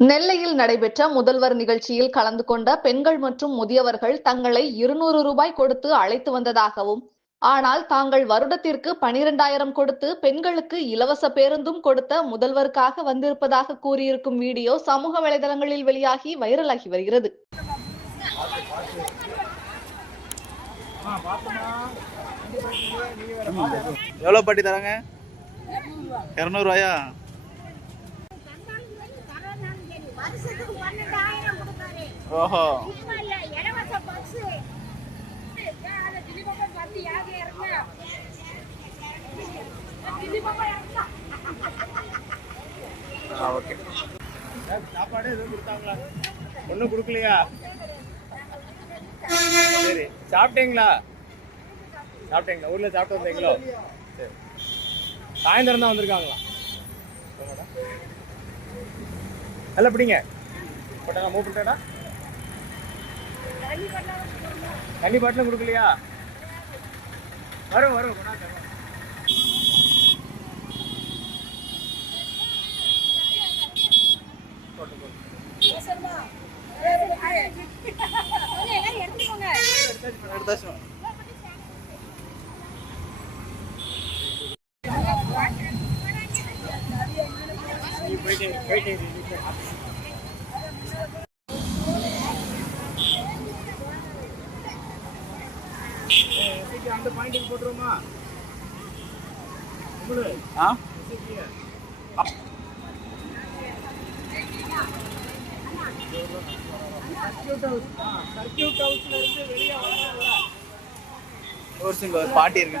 நெல்லையில் நடைபெற்ற முதல்வர் நிகழ்ச்சியில் கலந்து கொண்ட பெண்கள் மற்றும் முதியவர்கள் தங்களை இருநூறு ரூபாய் கொடுத்து அழைத்து வந்ததாகவும் ஆனால் தாங்கள் வருடத்திற்கு பனிரெண்டாயிரம் கொடுத்து பெண்களுக்கு இலவச பேருந்தும் கொடுத்த முதல்வருக்காக வந்திருப்பதாக கூறியிருக்கும் வீடியோ சமூக வலைதளங்களில் வெளியாகி வைரலாகி வருகிறது. எவ்வளோ பாட்டி தராங்க? இரநூறுவாயா? இறங்க ஓகே. சாப்பாடு எதுவும் கொடுத்தாங்களா ஒன்றும் கொடுக்கலையா? சரி சாப்பிட்டீங்களா? சாப்பிட்டீங்களா? ஊரில் சாப்பிட்டு வந்தீங்களோ? சரி. சாயந்தரம் தான் வந்திருக்காங்களா? நல்ல பிடிங்க. போட்டாடா மூவ் பண்ணிட்டாடா தண்ணி பாட்டிலும் கொடுக்கலையா? வரும் வரும். போட்டு போட்டு. எடுத்துக்கோங்க. எடுத்தாச்சு. அந்த பாயிண்ட்டுக்கு போட்டுருவோமா உங்களுக்கு ஆ ஒரு பாட்டி இருக்கு